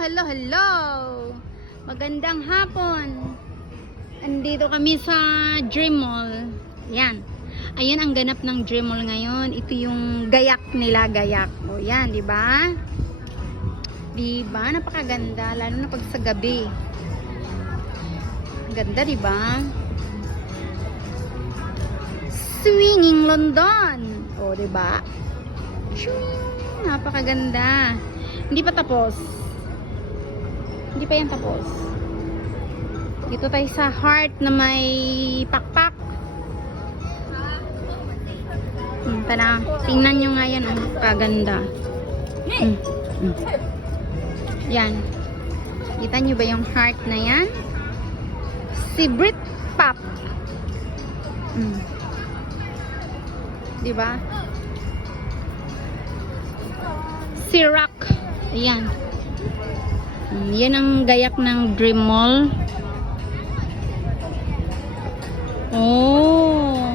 Hello, hello! Magandang hapon. Andito kami sa Dream Mall. Yan. Ayan ang ganap ng Dream Mall ngayon. Ito yung gayak nila, gayak. O yan, di ba? Di ba? Napakaganda. Lalo na pag sa gabi. Ganda, di ba? Swinging London. O, di ba? Swing! Napakaganda. Hindi pa tapos. Hindi pa yan tapos. Dito tayo sa heart na may pakpak. Tara, tingnan nyo nga yan. Ang kaganda. Yan. Kita nyo ba yung heart na yan? Si Brit Pop. Diba? Si Rock. Ayan. Yan ang gayak ng Dream Mall. Oh.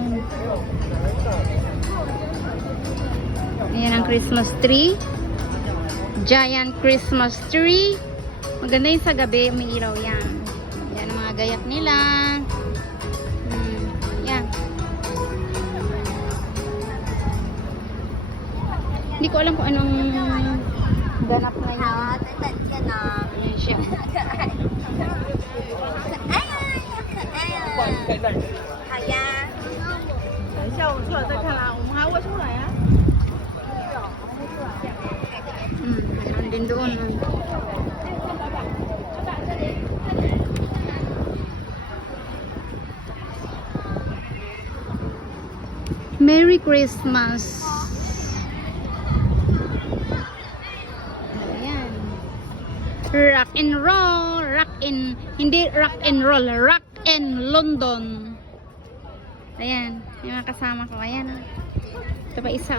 Ayan ang Christmas tree. Giant Christmas tree. Maganda yung sa gabi. May ilaw yan. Yan ang mga gayak nila. Yan. Hindi ko alam kung anong ganap na yun. Ayan siya. Andin doon. Merry Christmas. Ayan. Rock and roll, hindi rock and roll, rock and London. Ayan, yung mga kasama ko. Ayan. Ito pa isa.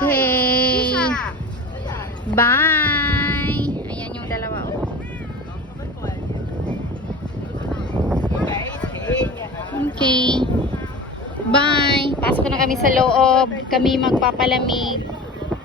Okay. Bye. Ayan yung dalawa. Okay. Bye. Pasok na kami sa loob. Kami magpapalamig.